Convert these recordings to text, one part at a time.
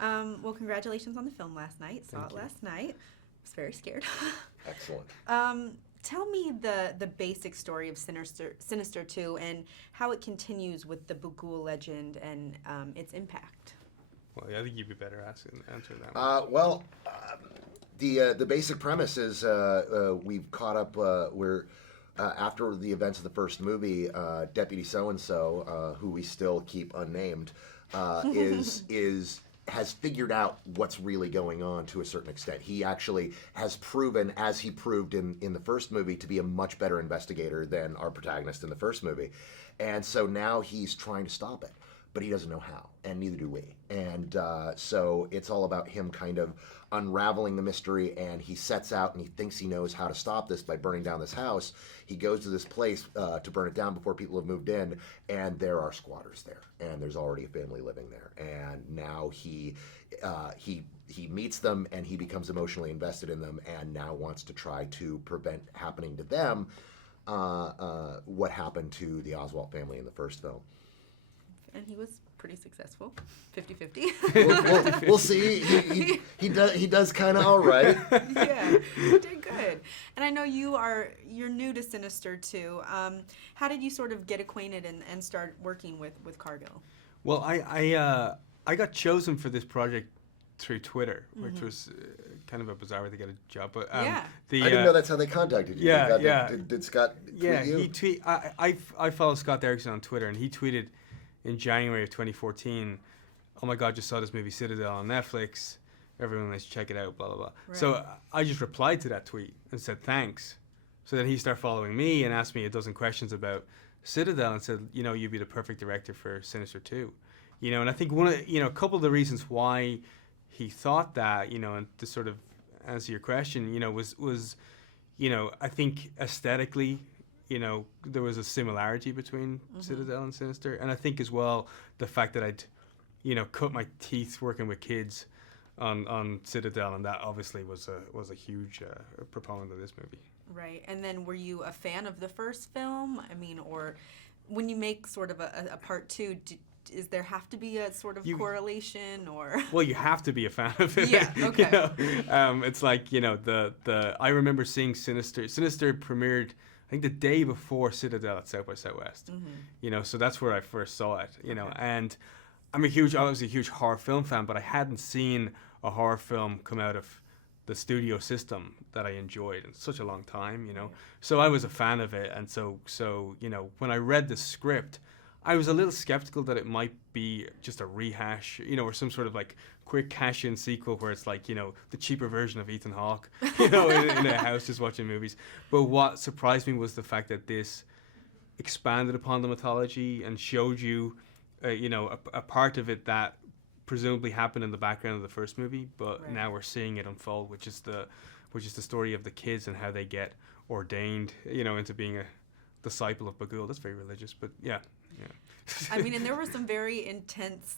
Well, congratulations on the film last night. Saw Thank it you. last night. Was very scared. Excellent. Tell me the basic story of Sinister 2 and how it continues with the Bughuul legend and its impact. Well, yeah, I think you'd be better answering that one. The basic premise is we've caught up. We're after the events of the first movie. Deputy So and So, who we still keep unnamed, is has figured out what's really going on to a certain extent. He actually has proven, as he proved in the first movie, to be a much better investigator than our protagonist in the first movie. And so now he's trying to stop it, but he doesn't know how, and neither do we. And so it's all about him kind of unraveling the mystery, and he sets out and he thinks he knows how to stop this by burning down this house. He goes to this place to burn it down before people have moved in, and there are squatters there, and there's already a family living there. And now he meets them, and he becomes emotionally invested in them, and now wants to try to prevent happening to them what happened to the Oswalt family in the first film. And he was pretty successful, 50-50. We'll see. He does kind of all right. Yeah, you did good. And I know you're new to Sinister too. How did you sort of get acquainted and start working with Cargill? Well, I got chosen for this project through Twitter, which was kind of a bizarre way to get a job. But Yeah. I didn't know that's how they contacted you. Yeah. Did Scott tweet you? I follow Scott Derrickson on Twitter, and he tweeted in January of 2014, "Oh my God, just saw this movie Citadel on Netflix. Everyone, let's check it out." Blah blah blah. Right. So I just replied to that tweet and said thanks. So then he started following me and asked me a dozen questions about Citadel and said, you'd be the perfect director for Sinister 2. And I think a couple of the reasons why he thought that, and to sort of answer your question, was I think aesthetically, there was a similarity between Citadel and Sinister, and I think as well the fact that I'd, cut my teeth working with kids on Citadel, and that obviously was a huge proponent of this movie. Right. And then were you a fan of the first film? I mean, or when you make sort of a part two, is there have to be a sort of correlation or? Well, you have to be a fan of it. Yeah, okay. It's like, I remember seeing Sinister. Sinister premiered, I think, the day before Citadel at South by Southwest. So that's where I first saw it, and I'm obviously a huge horror film fan, but I hadn't seen a horror film come out of the studio system that I enjoyed in such a long time, So I was a fan of it, and so when I read the script, I was a little skeptical that it might be just a rehash, or some sort of like quick cash-in sequel where it's like, the cheaper version of Ethan Hawke, in a house just watching movies. But what surprised me was the fact that this expanded upon the mythology and showed you, a part of it that presumably happened in the background of the first movie, but Right. now we're seeing it unfold, which is the story of the kids and how they get ordained, into being a disciple of Bughuul. That's very religious, but yeah. I mean, and there were some very intense,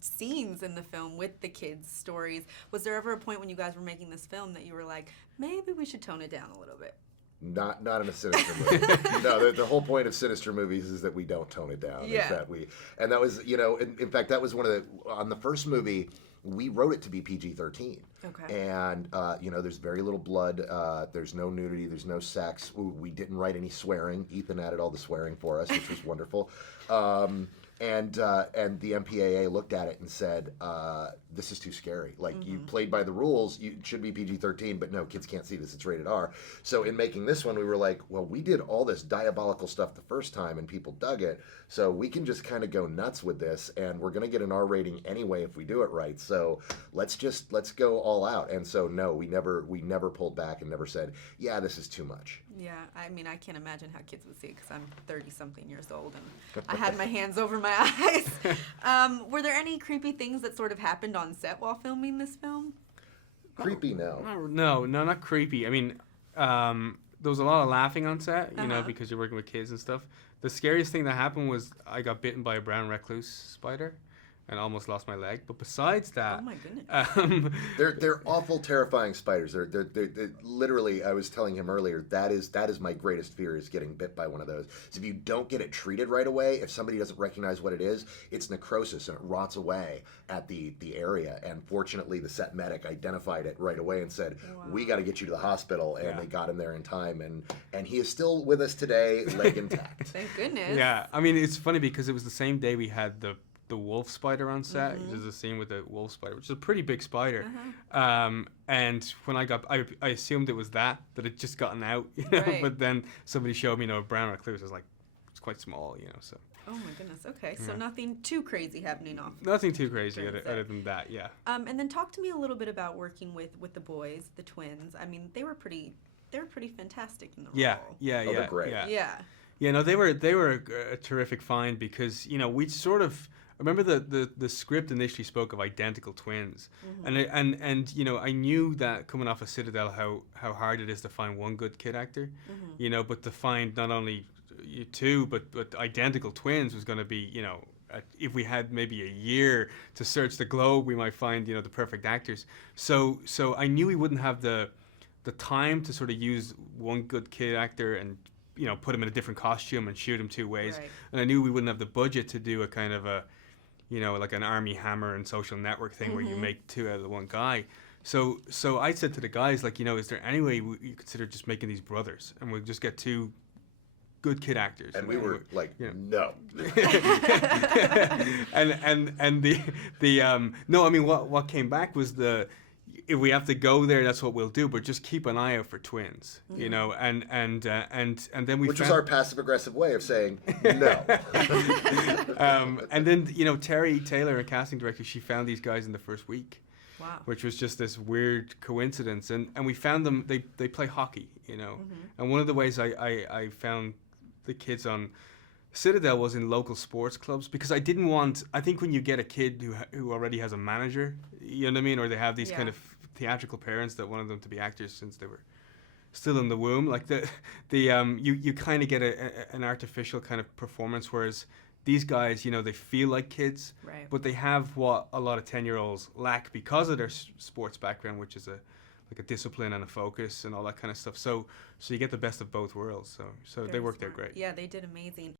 scenes in the film with the kids' stories. Was there ever a point when you guys were making this film that you were like, maybe we should tone it down a little bit? Not in a Sinister movie. No, the whole point of Sinister movies is that we don't tone it down. Yeah. Is that and that was, in fact, that was on the first movie, we wrote it to be PG-13. Okay. And, there's very little blood. There's no nudity. There's no sex. We didn't write any swearing. Ethan added all the swearing for us, which was wonderful. And the MPAA looked at it and said, this is too scary. Like, you played by the rules. You should be PG-13, but no, kids can't see this. It's rated R. So in making this one, we were like, well, we did all this diabolical stuff the first time, and people dug it. So we can just kind of go nuts with this, and we're going to get an R rating anyway if we do it right. So let's go all out. And so, no, we never pulled back and never said, yeah, this is too much. Yeah, I mean, I can't imagine how kids would see it because I'm 30-something years old and I had my hands over my eyes. Were there any creepy things that sort of happened on set while filming this film? Creepy, no. No, not creepy. I mean, there was a lot of laughing on set, Uh-huh. because you're working with kids and stuff. The scariest thing that happened was I got bitten by a brown recluse spider. and almost lost my leg. But besides that, Oh my goodness. They're awful, terrifying spiders. They're literally. I was telling him earlier that is my greatest fear, is getting bit by one of those. So if you don't get it treated right away, if somebody doesn't recognize what it is, it's necrosis and it rots away at the area. And fortunately, the set medic identified it right away and said, "We got to get you to the hospital." And they got him there in time. And he is still with us today, leg intact. Thank goodness. yeah, I mean, it's funny because it was the same day we had the wolf spider on set. There's a scene with the wolf spider, which is a pretty big spider. And when I assumed it was that it just gotten out, you know. Right. But then somebody showed me, a brown recluse. I was like, it's quite small, you know. So Oh my goodness. Okay, so nothing too crazy happening off. nothing too crazy During other set. than that. Yeah. And then talk to me a little bit about working with the boys, the twins. I mean, they were pretty fantastic in the Yeah. role. Yeah. Oh, yeah. they're great. Yeah. Yeah. Yeah, no, they were a terrific find because we sort of I remember the script initially spoke of identical twins, and I knew that coming off of Citadel how hard it is to find one good kid actor, but to find not only two but identical twins was going to be if we had maybe a year to search the globe, we might find the perfect actors. So I knew we wouldn't have the time to sort of use one good kid actor and put him in a different costume and shoot him two ways. Right. And I knew we wouldn't have the budget to do a kind of a, like an Army Hammer and Social Network thing where you make two out of the one guy. So I said to the guys, like, is there any way you consider just making these brothers and we'll just get two good kid actors? And we were like, no. and the no, I mean what came back was if we have to go there, that's what we'll do. But just keep an eye out for twins, and then we Which found, was our passive-aggressive way of saying no. and then Terry Taylor, a casting director, she found these guys in the first week. Wow. Which was just this weird coincidence, and we found them. They play hockey, and one of the ways I found the kids on Citadel was in local sports clubs, because I think when you get a kid who already has a manager, you know what I mean, or they have these kind of theatrical parents that wanted them to be actors since they were still in the womb, like you kind of get an artificial kind of performance, whereas these guys, they feel like kids, Right. but they have what a lot of 10-year-olds lack because of their sports background, which is a discipline and a focus and all that kind of stuff. So you get the best of both worlds. So they Very worked out smart. great. Yeah, they did amazing.